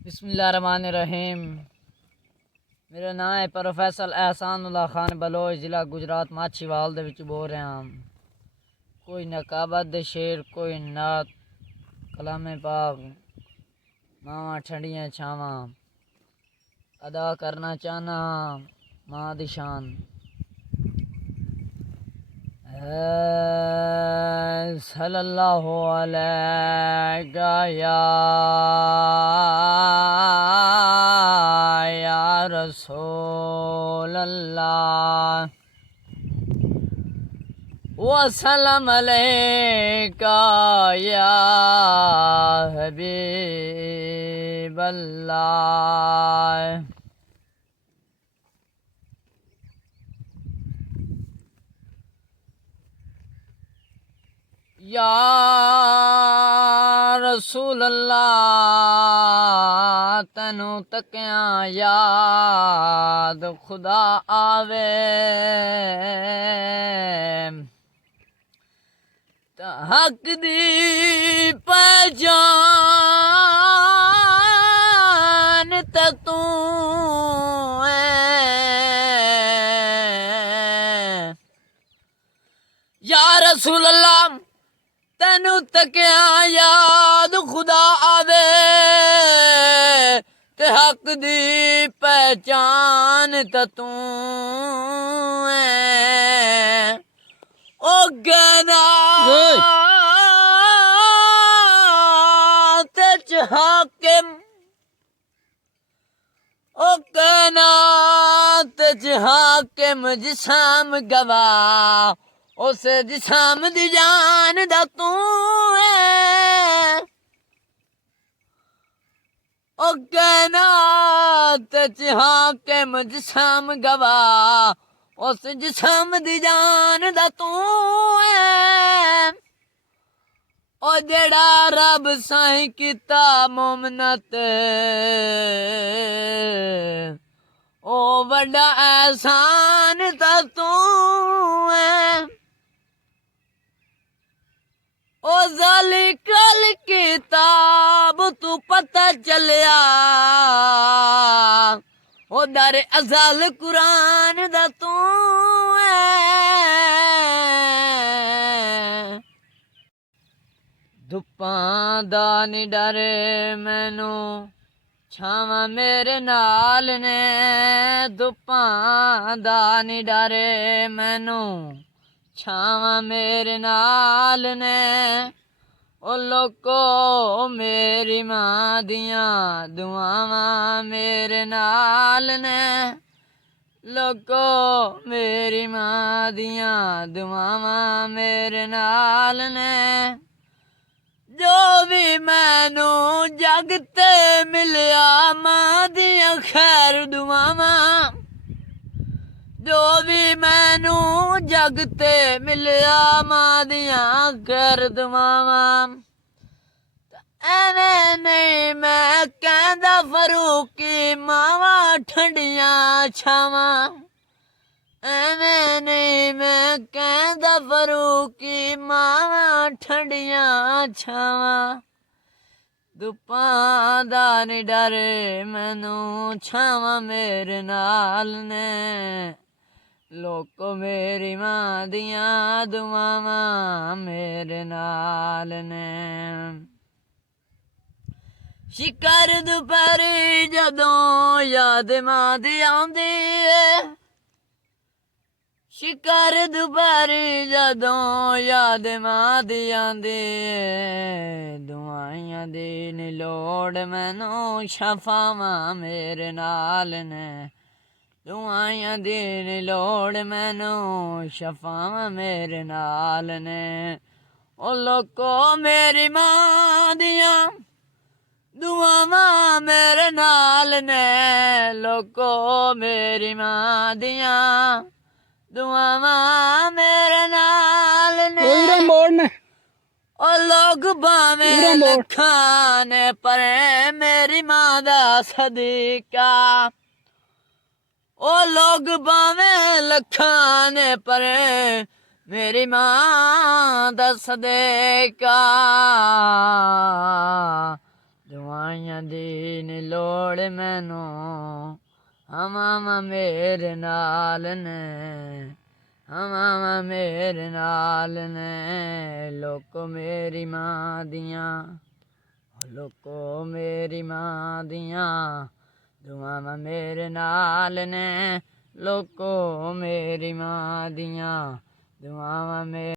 बिस्मिल्लाहिर्रहमानिर्रहीम। मेरा नाम है प्रोफेसर एहसानुल्लाह खान बलोच, ज़िला गुजरात माछीवाल दे विच बोल रहा हूँ। कोई नकाबत दे शेर, कोई नात, कलामे पाक, मावां ठंडियां छावां अदा करना चाहना मां दी शान। सल्लल्लाहु अलैका या रसूल अल्लाह, वसल्लम अलैका या हबीब अल्लाह। या रसूल अल्लाह, तैनू तकिया याद खुदा आवे, हक दी पहचान ते तू या रसूल अल्लाह, तैनू तकिया याद खुदा आवे, ते हक दी पहचान ते तू ओ गना ते हाकिम, ओ गना ते हाकिम जिसाम गवाह, उस जिसाम दी जान दा तू ओ कायनात च हाकिम जिसाम गवाह, उस जिसाम दी जान दा तू ओ जेड़ा रब साईं कीता मुमनत, ओ वड्डा एहसान दा तू ओ ज़ालिकल किताब तू पता चलिया, ओ दर अज़ल कुरान दा तू धुप्पां दा नी डर मैनू, छावां मेरे नाल ने, धुप्पां दा नी डर मैनू, छावां मेरे नाल ने, ओ लोको मेरी मां दियां दुआवां मेरे नाल ने, लोको मेरी मां दियां दुआवां मेरे नाल ने, जो भी मैनू जग ते मिलिया मां दियां खैर दुआवां, जो भी मैनू जग ते मिलिया मां दियां खैर दुआवां, एवें नहीं मैं कहंदा फरूकी मावां ठंडियां छावां, एवें नहीं मैं कहंदा फरूकी मावां ठंडियां छावां, धुप्पां दा नी डर मैनू, छावां मेरे नाल ने, लोको मेरी मां दियां दुआवां मेरे नाल ने। शिकर दुपहरी जदों याद मां दी आउंदी ऐ, शिकर दुपहरी जदों याद मां दी आंदी ऐ, दुआइयां दी नी लोड़ मैनू शफावां मेरे नाल ने, दुआइयां दी नी लोड़ मैनू शफावां मेरे नाल ने, ओ लोको मेरी मां दियां दुआवां मेरे नाल ने, लोको मेरी मां दियां दुआवां मेरे नाल ने, ओ लोग भावें लखां ने पर मेरी मां दा सदीका, ओ लोग भावें लखां ने पर मेरी मां दा सदीका, ਦੁਆਈਆਂ ਦੀ ਨੀ ਲੋੜ ਮੈਨੂੰ ਹਵਾਵਾਂ ਮੇਰੇ ਨਾਲ ਨੇ ਹਵਾਵਾਂ ਮੇਰੇ ਨਾਲ ਨੇ ਲੋਕੋ ਮੇਰੀ ਮਾਂ ਦੀਆਂ ਲੋਕੋ ਮੇਰੀ ਮਾਂ ਦੀਆਂ ਦੁਆਵਾਂ ਮੇਰੇ ਨਾਲ ਨੇ ਲੋਕੋ ਮੇਰੀ ਮਾਂ ਦੀਆਂ ਦੁਆਵਾਂ ਮੇਰੇ